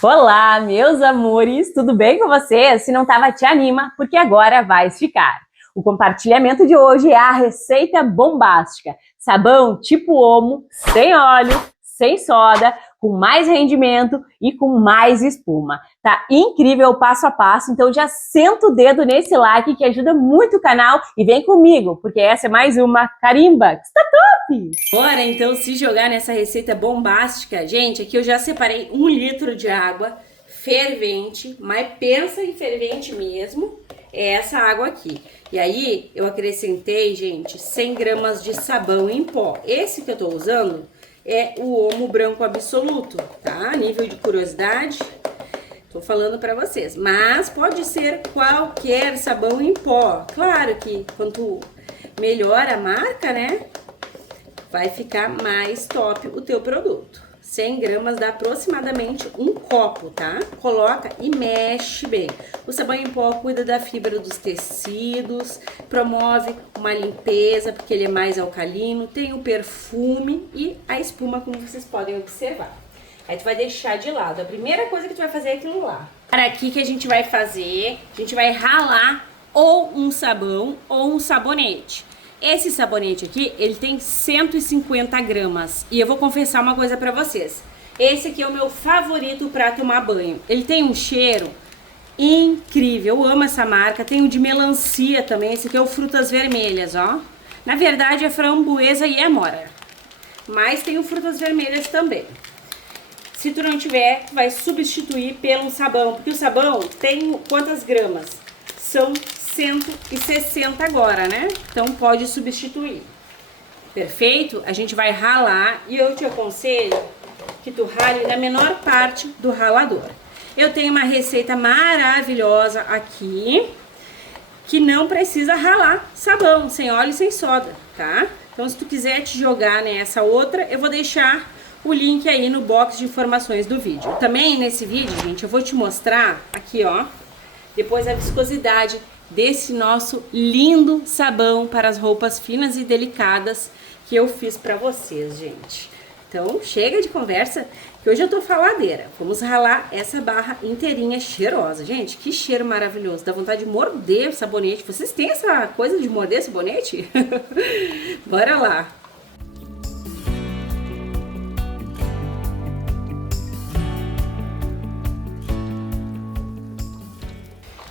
Olá, meus amores, tudo bem com vocês? Se não estava, te anima, porque agora vai ficar. O compartilhamento de hoje é a receita bombástica. Sabão tipo Omo, sem óleo, sem soda, com mais rendimento e com mais espuma. Tá incrível o passo a passo, então já senta o dedo nesse like que ajuda muito o canal e vem comigo, porque essa é mais uma carimba que está top! Bora então se jogar nessa receita bombástica. Gente, aqui eu já separei 1 litro de água fervente, mas pensa em fervente mesmo, é essa água aqui. E aí eu acrescentei, gente, 100 gramas de sabão em pó. Esse que eu tô usando é o Omo Branco Absoluto, tá? Nível de curiosidade, tô falando pra vocês. Mas pode ser qualquer sabão em pó. Claro que quanto melhor a marca, né, vai ficar mais top o teu produto. 100 gramas dá aproximadamente 1 copo, tá? Coloca e mexe bem. O sabão em pó cuida da fibra dos tecidos, promove uma limpeza, porque ele é mais alcalino, tem o perfume e a espuma, como vocês podem observar. Aí tu vai deixar de lado. A primeira coisa que tu vai fazer é aquilo lá. Para aqui que a gente vai fazer, a gente vai ralar ou um sabão ou um sabonete. Esse sabonete aqui, ele tem 150 gramas. E eu vou confessar uma coisa pra vocês. Esse aqui é o meu favorito pra tomar banho. Ele tem um cheiro incrível. Eu amo essa marca. Tem o de melancia também. Esse aqui é o Frutas Vermelhas, ó. Na verdade é framboesa e amora. Mas tem o Frutas Vermelhas também. Se tu não tiver, tu vai substituir pelo sabão. Porque o sabão tem quantas gramas? São 160 agora, né? Então pode substituir. Perfeito? A gente vai ralar e eu te aconselho que tu rale na menor parte do ralador. Eu tenho uma receita maravilhosa aqui que não precisa ralar sabão, sem óleo e sem soda, tá? Então se tu quiser te jogar nessa outra, eu vou deixar o link aí no box de informações do vídeo. Também nesse vídeo, gente, eu vou te mostrar aqui, ó, depois a viscosidade desse nosso lindo sabão para as roupas finas e delicadas que eu fiz para vocês, gente. Então, chega de conversa, que hoje eu tô faladeira. Vamos ralar essa barra inteirinha cheirosa. Gente, que cheiro maravilhoso. Dá vontade de morder o sabonete. Vocês têm essa coisa de morder sabonete? Bora lá.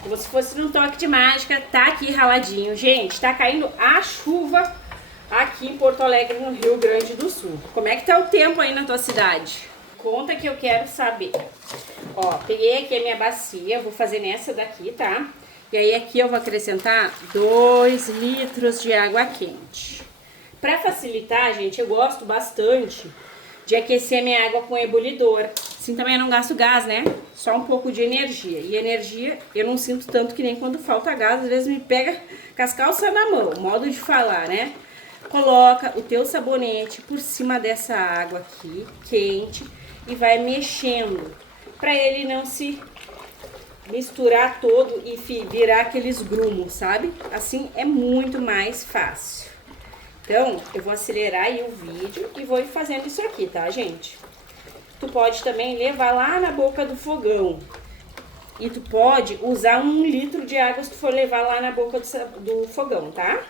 Como se fosse num toque de mágica, tá aqui raladinho. Gente, tá caindo a chuva aqui em Porto Alegre, no Rio Grande do Sul. Como é que tá o tempo aí na tua cidade? Conta que eu quero saber. Ó, peguei aqui a minha bacia, vou fazer nessa daqui, tá? E aí aqui eu vou acrescentar 2 litros de água quente. Pra facilitar, gente, eu gosto bastante de aquecer a minha água com ebulidor. Assim também eu não gasto gás, né? Só um pouco de energia. E energia eu não sinto tanto que nem quando falta gás. Às vezes me pega com as calças na mão, modo de falar, né? Coloca o teu sabonete por cima dessa água aqui, quente, e vai mexendo, pra ele não se misturar todo e virar aqueles grumos, sabe? Assim é muito mais fácil. Então, eu vou acelerar aí o vídeo e vou ir fazendo isso aqui, tá, gente? Tu pode também levar lá na boca do fogão. E tu pode usar 1 litro de água se tu for levar lá na boca do fogão, tá?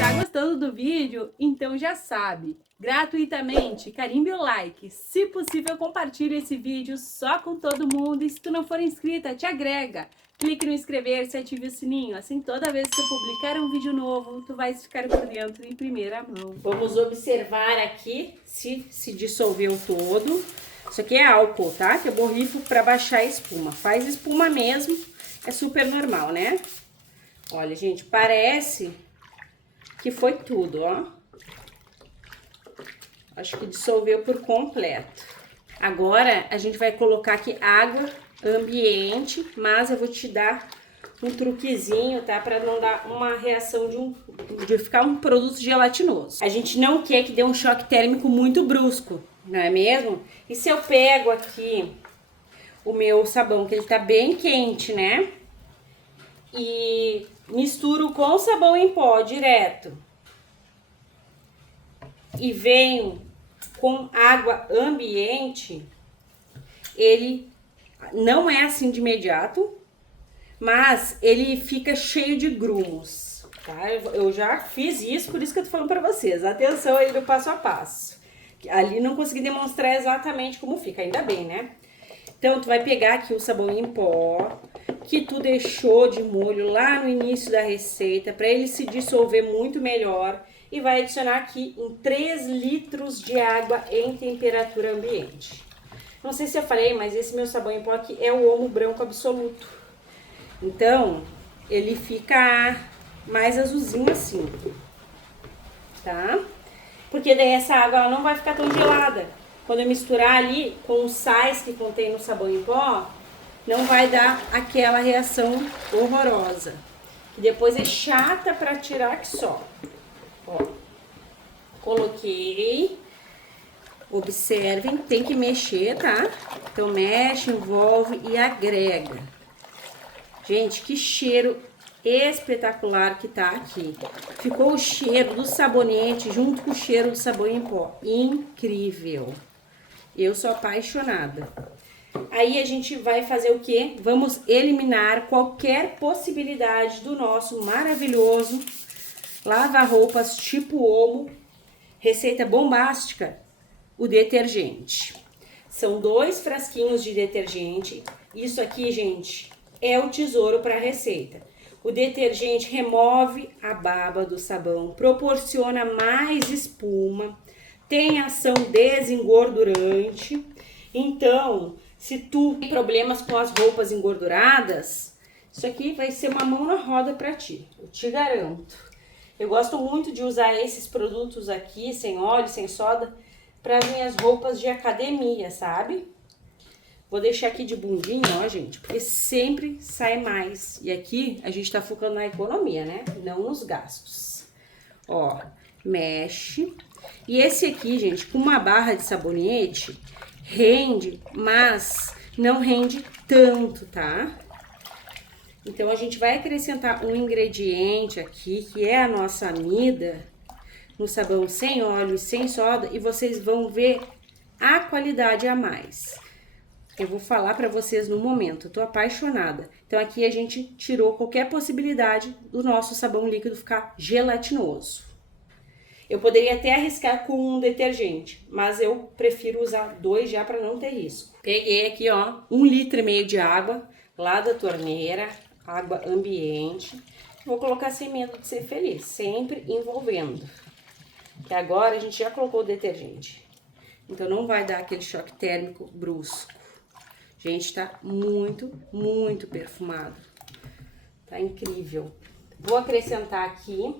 Tá gostando do vídeo? Então já sabe. Gratuitamente, carimbe o like. Se possível, compartilhe esse vídeo só com todo mundo. E se tu não for inscrita, te agrega. Clique no inscrever-se e ative o sininho. Assim, toda vez que eu publicar um vídeo novo, tu vais ficar por dentro em primeira mão. Vamos observar aqui se dissolveu todo. Isso aqui é álcool, tá? Que eu borrifo para baixar a espuma. Faz espuma mesmo, é super normal, né? Olha, gente, parece que foi tudo, ó. Acho que dissolveu por completo. Agora, a gente vai colocar aqui água ambiente, mas eu vou te dar um truquezinho, tá? Pra não dar uma reação de ficar um produto gelatinoso. A gente não quer que dê um choque térmico muito brusco, não é mesmo? E se eu pego aqui o meu sabão, que ele tá bem quente, né? E misturo com o sabão em pó direto. E venho com água ambiente, ele não é assim de imediato, mas ele fica cheio de grumos, tá? Eu já fiz isso, por isso que eu tô falando pra vocês. Atenção aí no passo a passo. Ali não consegui demonstrar exatamente como fica, ainda bem, né? Então, tu vai pegar aqui o sabão em pó, que tu deixou de molho lá no início da receita, para ele se dissolver muito melhor. E vai adicionar aqui em 3 litros de água em temperatura ambiente. Não sei se eu falei, mas esse meu sabão em pó aqui é o Omo Branco Absoluto. Então, ele fica mais azulzinho assim, tá? Porque daí essa água ela não vai ficar tão gelada. Quando eu misturar ali com os sais que contém no sabão em pó, não vai dar aquela reação horrorosa. Que depois é chata pra tirar que só. Ó, coloquei. Observem, tem que mexer, tá? Então mexe, envolve e agrega. Gente, que cheiro espetacular que tá aqui. Ficou o cheiro do sabonete junto com o cheiro do sabão em pó. Incrível. Eu sou apaixonada. Aí a gente vai fazer o quê? Vamos eliminar qualquer possibilidade do nosso maravilhoso lava-roupas tipo Omo, receita bombástica, o detergente. São 2 frasquinhos de detergente. Isso aqui, gente, é o tesouro para a receita. O detergente remove a baba do sabão, proporciona mais espuma, tem ação desengordurante. Então, se tu tem problemas com as roupas engorduradas, isso aqui vai ser uma mão na roda para ti, eu te garanto. Eu gosto muito de usar esses produtos aqui, sem óleo, sem soda, para as minhas roupas de academia, sabe? Vou deixar aqui de bundinha, ó, gente, porque sempre sai mais. E aqui a gente tá focando na economia, né? Não nos gastos. Ó, mexe. E esse aqui, gente, com uma barra de sabonete, rende, mas não rende tanto, tá? Então, a gente vai acrescentar um ingrediente aqui, que é a nossa amida, no sabão sem óleo e sem soda, e vocês vão ver a qualidade a mais. Eu vou falar pra vocês no momento, eu tô apaixonada. Então, aqui a gente tirou qualquer possibilidade do nosso sabão líquido ficar gelatinoso. Eu poderia até arriscar com um detergente, mas eu prefiro usar 2 já pra não ter risco. Peguei aqui, ó, 1,5 litro de água lá da torneira, água ambiente. Vou colocar sem medo de ser feliz, sempre envolvendo. Que agora a gente já colocou o detergente. Então não vai dar aquele choque térmico brusco. Gente, tá muito, muito perfumado. Tá incrível. Vou acrescentar aqui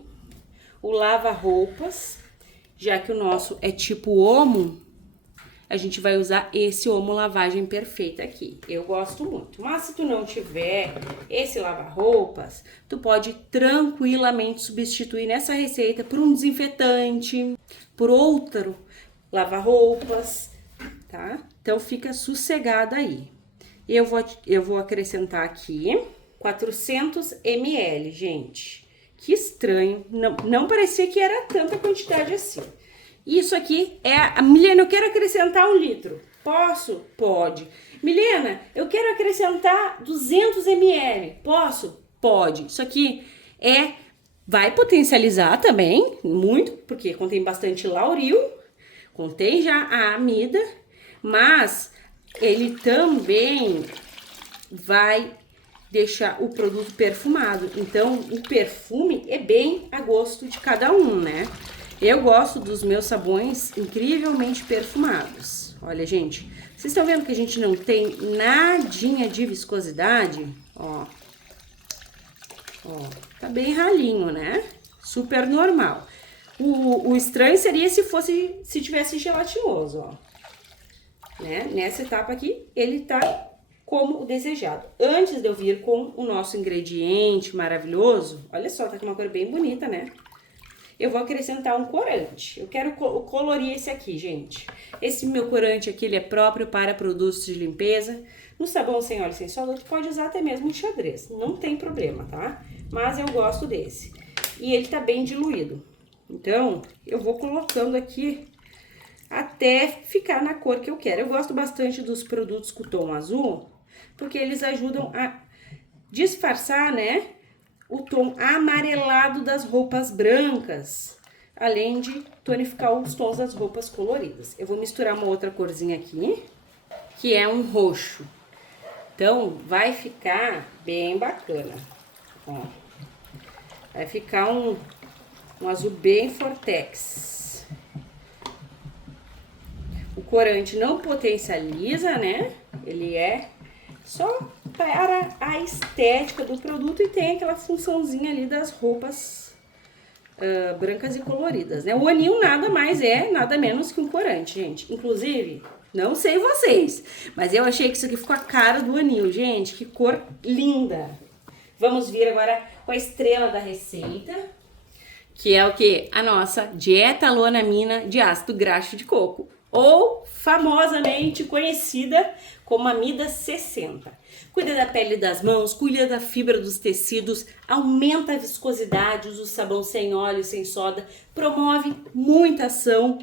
o lava-roupas. Já que o nosso é tipo Omo, a gente vai usar esse Omo Lavagem Perfeita aqui. Eu gosto muito. Mas se tu não tiver esse lava-roupas, tu pode tranquilamente substituir nessa receita por um desinfetante, por outro lava-roupas, tá? Então fica sossegada aí. Eu vou acrescentar aqui 400 ml, gente. Que estranho, não parecia que era tanta quantidade assim. Isso aqui é... Milena, eu quero acrescentar 1 litro. Posso? Pode. Milena, eu quero acrescentar 200 ml. Posso? Pode. Isso aqui vai potencializar também, muito, porque contém bastante lauril, contém já a amida, mas ele também vai deixar o produto perfumado. Então, o perfume é bem a gosto de cada um, né? Eu gosto dos meus sabões incrivelmente perfumados. Olha, gente, vocês estão vendo que a gente não tem nadinha de viscosidade? Ó, tá bem ralinho, né? Super normal. O estranho seria se tivesse gelatinoso, ó. né? Nessa etapa aqui, ele tá como o desejado. Antes de eu vir com o nosso ingrediente maravilhoso, olha só, tá com uma cor bem bonita, né? Eu vou acrescentar um corante. Eu quero colorir esse aqui, gente. Esse meu corante aqui, ele é próprio para produtos de limpeza. No sabão sem óleo e sem soda, tu pode usar até mesmo um xadrez. Não tem problema, tá? Mas eu gosto desse. E ele tá bem diluído. Então, eu vou colocando aqui até ficar na cor que eu quero. Eu gosto bastante dos produtos com tom azul, porque eles ajudam a disfarçar, né, o tom amarelado das roupas brancas, além de tonificar os tons das roupas coloridas. Eu vou misturar uma outra corzinha aqui, que é um roxo. Então, vai ficar bem bacana, ó. Vai ficar um azul bem fortex. O corante não potencializa, né? Ele é só para a estética do produto e tem aquela funçãozinha ali das roupas brancas e coloridas, né? O anil nada mais é, nada menos que um corante, gente. Inclusive, não sei vocês, mas eu achei que isso aqui ficou a cara do anil, gente. Que cor linda! Vamos vir agora com a estrela da receita, que é o que? A nossa dietalanina de ácido graxo de coco, ou famosamente conhecida como amida 60. Cuida da pele das mãos, cuida da fibra dos tecidos, aumenta a viscosidade, usa o sabão sem óleo, sem soda, promove muita ação,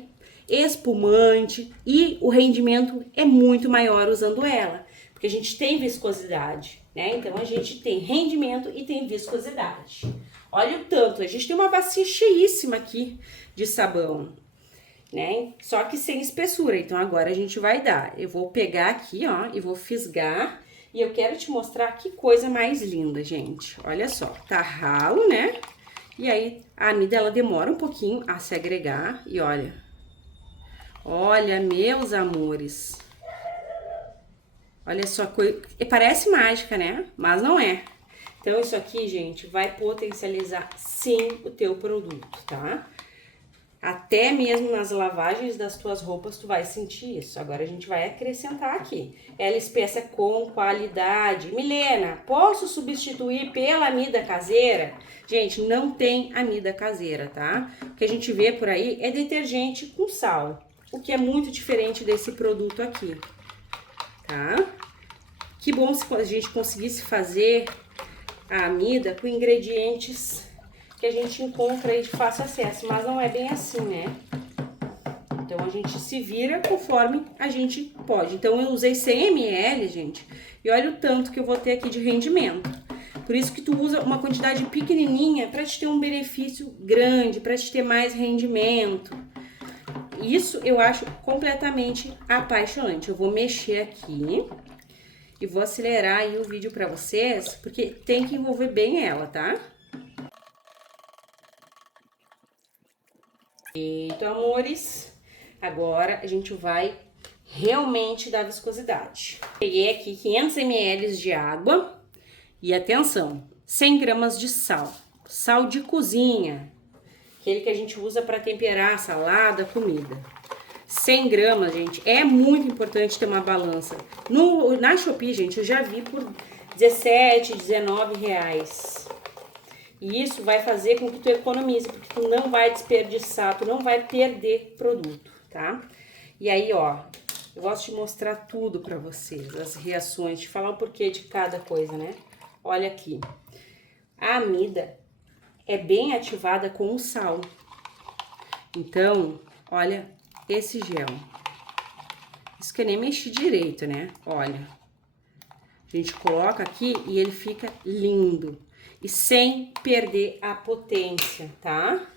espumante e o rendimento é muito maior usando ela, porque a gente tem viscosidade, né? Então a gente tem rendimento e tem viscosidade. Olha o tanto, a gente tem uma bacia cheíssima aqui de sabão, né? Só que sem espessura, então agora a gente vai dar. Eu vou pegar aqui, ó, e vou fisgar. E eu quero te mostrar que coisa mais linda, gente. Olha só, tá ralo, né? E aí a amida, ela demora um pouquinho a se agregar. E olha, olha, meus amores. Olha só, parece mágica, né? Mas não é. Então, isso aqui, gente, vai potencializar, sim, o teu produto, tá? Até mesmo nas lavagens das tuas roupas, tu vai sentir isso. Agora, a gente vai acrescentar aqui. Ela espessa com qualidade. Milena, posso substituir pela amida caseira? Gente, não tem amida caseira, tá? O que a gente vê por aí é detergente com sal, o que é muito diferente desse produto aqui, tá? Que bom se a gente conseguisse fazer a amida com ingredientes que a gente encontra aí de fácil acesso, mas não é bem assim, né? Então a gente se vira conforme a gente pode. Então eu usei 100 ml, gente, e olha o tanto que eu vou ter aqui de rendimento. Por isso que tu usa uma quantidade pequenininha para te ter um benefício grande, para te ter mais rendimento. Isso eu acho completamente apaixonante. Eu vou mexer aqui e vou acelerar aí o vídeo para vocês, porque tem que envolver bem ela, tá? Então, amores, agora a gente vai realmente dar viscosidade. Peguei aqui 500 ml de água e atenção, 100 gramas de sal. Sal de cozinha, aquele que a gente usa para temperar salada, comida. 100 gramas, gente, é muito importante ter uma balança. Na Shopee, gente, eu já vi por 17, 19 reais. E isso vai fazer com que tu economize, porque tu não vai desperdiçar, tu não vai perder produto, tá? E aí, ó, eu gosto de mostrar tudo pra vocês, as reações, de falar o porquê de cada coisa, né? Olha aqui, a amida é bem ativada com o sal. Então, olha esse gel. Isso que eu nem mexi direito, né? Olha, a gente coloca aqui e ele fica lindo. E sem perder a potência, tá?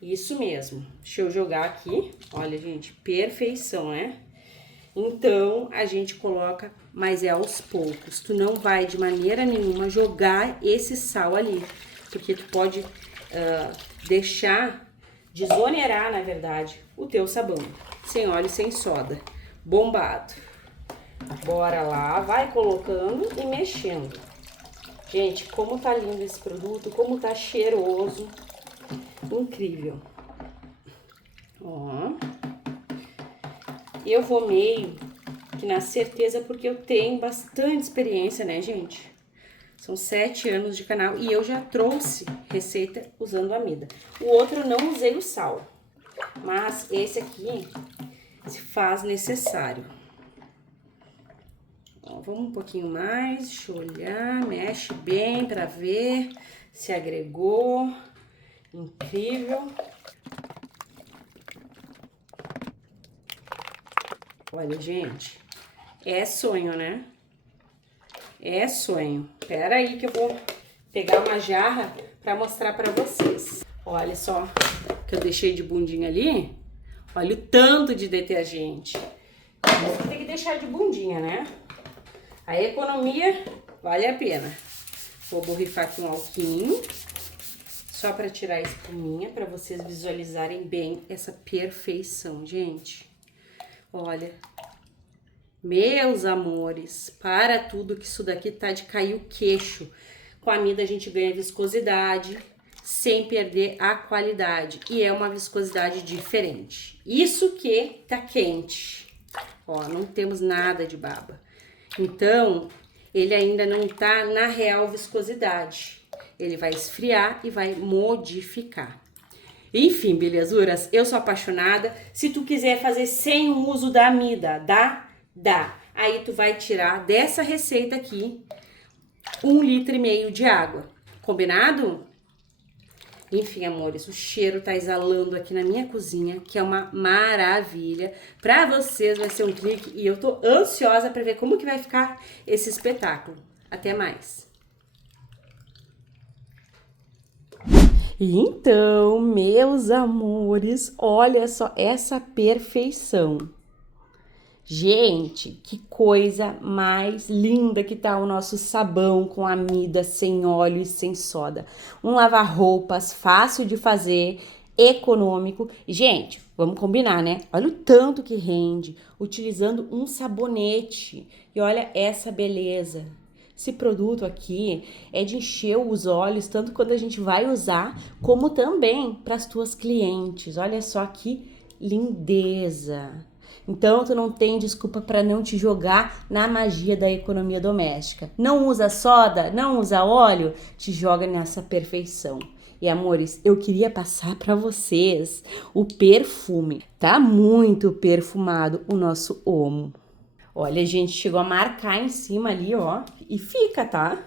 Isso mesmo. Deixa eu jogar aqui. Olha, gente, perfeição, né? Então, a gente coloca, mas é aos poucos. Tu não vai, de maneira nenhuma, jogar esse sal ali. Porque tu pode deixar, desonerar, na verdade, o teu sabão. Sem óleo e sem soda. Bombado. Bora lá, vai colocando e mexendo. Gente, como tá lindo esse produto, como tá cheiroso, incrível. Ó, eu vou meio que na certeza, porque eu tenho bastante experiência, né, gente? São 7 anos de canal e eu já trouxe receita usando amida. O outro eu não usei o sal, mas esse aqui se faz necessário. Ó, vamos um pouquinho mais, deixa eu olhar, mexe bem pra ver se agregou. Incrível. Olha, gente, é sonho, né? É sonho. Pera aí que eu vou pegar uma jarra pra mostrar pra vocês. Olha só que eu deixei de bundinha ali. Olha o tanto de detergente. Isso tem que deixar de bundinha, né? A economia vale a pena. Vou borrifar aqui um alquinho, só para tirar a espuminha, para vocês visualizarem bem essa perfeição, gente. Olha, meus amores, para tudo que isso daqui tá de cair o queixo. Com a amida a gente ganha viscosidade, sem perder a qualidade. E é uma viscosidade diferente. Isso que tá quente. Ó, não temos nada de baba. Então, ele ainda não tá na real viscosidade. Ele vai esfriar e vai modificar. Enfim, belezuras, eu sou apaixonada. Se tu quiser fazer sem o uso da amida, dá. Aí tu vai tirar dessa receita aqui 1,5 litro de água. Combinado? Enfim, amores, o cheiro tá exalando aqui na minha cozinha, que é uma maravilha. Pra vocês vai ser um clique e eu tô ansiosa pra ver como que vai ficar esse espetáculo. Até mais! Então, meus amores, olha só essa perfeição. Gente, que coisa mais linda que tá o nosso sabão com amida, sem óleo e sem soda. Um lavar-roupas fácil de fazer, econômico. Gente, vamos combinar, né? Olha o tanto que rende utilizando um sabonete. E olha essa beleza. Esse produto aqui é de encher os olhos, tanto quando a gente vai usar, como também para as tuas clientes. Olha só que lindeza. Então, tu não tem desculpa para não te jogar na magia da economia doméstica. Não usa soda, não usa óleo, te joga nessa perfeição. E, amores, eu queria passar para vocês o perfume. Tá muito perfumado o nosso Omo. Olha, a gente chegou a marcar em cima ali, ó, e fica, tá?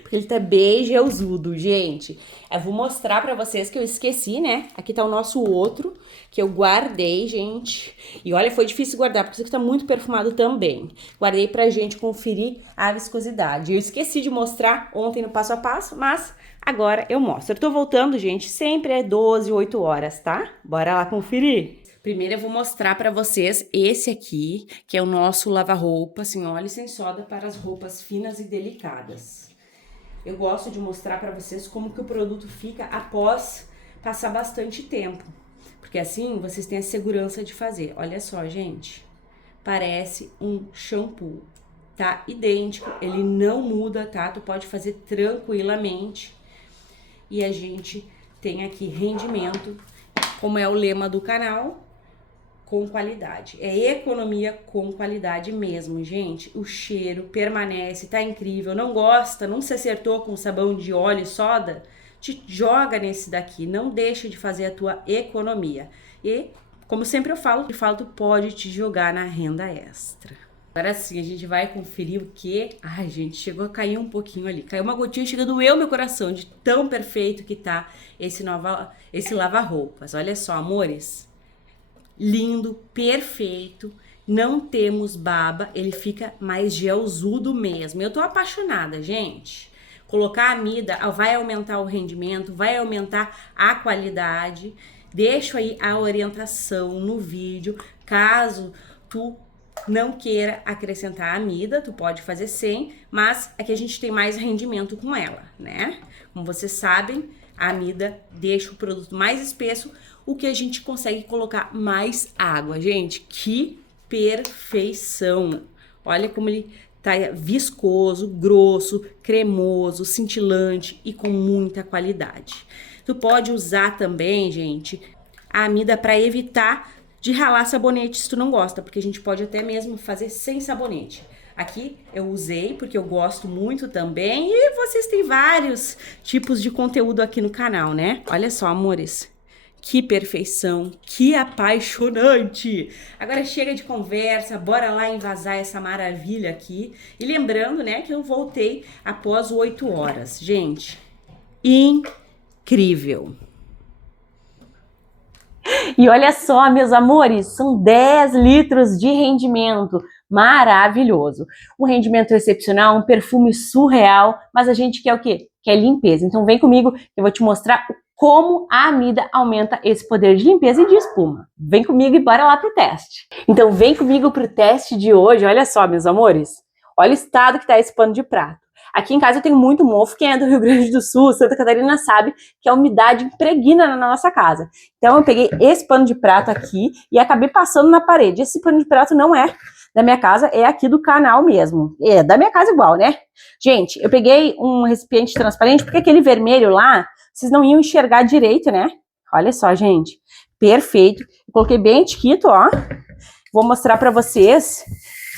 Porque ele tá bem gelzudo, gente. Eu vou mostrar pra vocês que eu esqueci, né? Aqui tá o nosso outro, que eu guardei, gente. E olha, foi difícil guardar, porque isso aqui tá muito perfumado também. Guardei pra gente conferir a viscosidade. Eu esqueci de mostrar ontem no passo a passo, mas agora eu mostro. Eu tô voltando, gente, sempre é 12, 8 horas, tá? Bora lá conferir? Primeiro eu vou mostrar para vocês esse aqui, que é o nosso lava-roupa, sem óleo e sem soda, para as roupas finas e delicadas. Eu gosto de mostrar para vocês como que o produto fica após passar bastante tempo, porque assim vocês têm a segurança de fazer. Olha só, gente, parece um shampoo, tá idêntico, ele não muda, tá? Tu pode fazer tranquilamente. E a gente tem aqui rendimento, como é o lema do canal, com qualidade. É economia com qualidade mesmo, gente. O cheiro permanece, tá incrível. Não gosta, não se acertou com sabão de óleo e soda? Te joga nesse daqui. Não deixa de fazer a tua economia. E, como sempre eu falo, tu pode te jogar na renda extra. Agora sim, a gente vai conferir o que... Ai, gente, chegou a cair um pouquinho ali. Caiu uma gotinha, chega a doer o meu coração de tão perfeito que tá esse lava-roupas. Olha só, amores. Lindo, perfeito, não temos baba, ele fica mais gelzudo mesmo. Eu tô apaixonada, gente. Colocar a amida vai aumentar o rendimento, vai aumentar a qualidade. Deixo aí a orientação no vídeo, caso tu não queira acrescentar a amida, tu pode fazer sem, mas é que a gente tem mais rendimento com ela, né? Como vocês sabem, a amida deixa o produto mais espesso, o que a gente consegue colocar mais água. Gente, que perfeição! Olha como ele tá viscoso, grosso, cremoso, cintilante e com muita qualidade. Tu pode usar também, gente, a amida para evitar de ralar sabonete se tu não gosta, porque a gente pode até mesmo fazer sem sabonete. Aqui eu usei porque eu gosto muito também e vocês têm vários tipos de conteúdo aqui no canal, né? Olha só, amores. Que perfeição, que apaixonante! Agora chega de conversa, bora lá envasar essa maravilha aqui. E lembrando, né, que eu voltei após 8 horas. Gente, incrível! E olha só, meus amores, são 10 litros de rendimento. Maravilhoso. Um rendimento excepcional, um perfume surreal, mas a gente quer o quê? Quer limpeza. Então vem comigo que eu vou te mostrar como a Amida aumenta esse poder de limpeza e de espuma. Vem comigo e bora lá pro teste. Então vem comigo pro teste de hoje. Olha só, meus amores. Olha o estado que tá esse pano de prato. Aqui em casa eu tenho muito mofo. Quem é do Rio Grande do Sul, Santa Catarina, sabe que a umidade impregna na nossa casa. Então eu peguei esse pano de prato aqui e acabei passando na parede. Esse pano de prato não é da minha casa, é aqui do canal mesmo. É da minha casa igual, né? Gente, eu peguei um recipiente transparente porque aquele vermelho lá, vocês não iam enxergar direito, né? Olha só, gente. Perfeito. Eu coloquei bem etiquito, ó. Vou mostrar pra vocês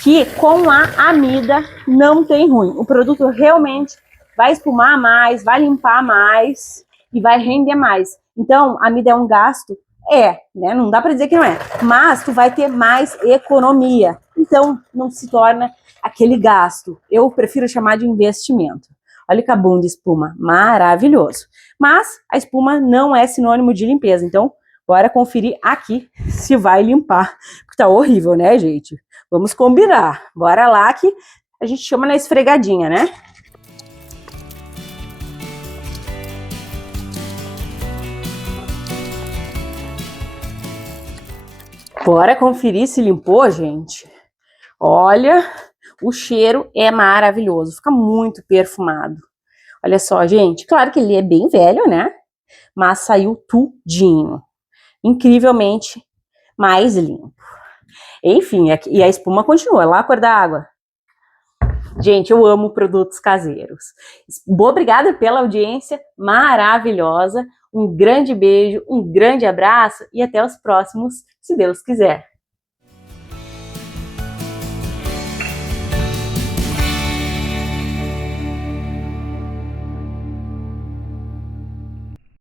que com a Amida não tem ruim. O produto realmente vai espumar mais, vai limpar mais e vai render mais. Então, a Amida é um gasto? É, né? Não dá pra dizer que não é. Mas tu vai ter mais economia. Então, não se torna aquele gasto. Eu prefiro chamar de investimento. Olha que cabum de espuma. Maravilhoso. Mas a espuma não é sinônimo de limpeza. Então, bora conferir aqui se vai limpar. Porque tá horrível, né, gente? Vamos combinar. Bora lá que a gente chama na esfregadinha, né? Bora conferir se limpou, gente. Olha, o cheiro é maravilhoso. Fica muito perfumado. Olha só, gente. Claro que ele é bem velho, né? Mas saiu tudinho. Incrivelmente mais limpo. Enfim, e a espuma continua. Lá a cor da água. Gente, eu amo produtos caseiros. Obrigada pela audiência maravilhosa. Um grande beijo, um grande abraço e até os próximos, se Deus quiser.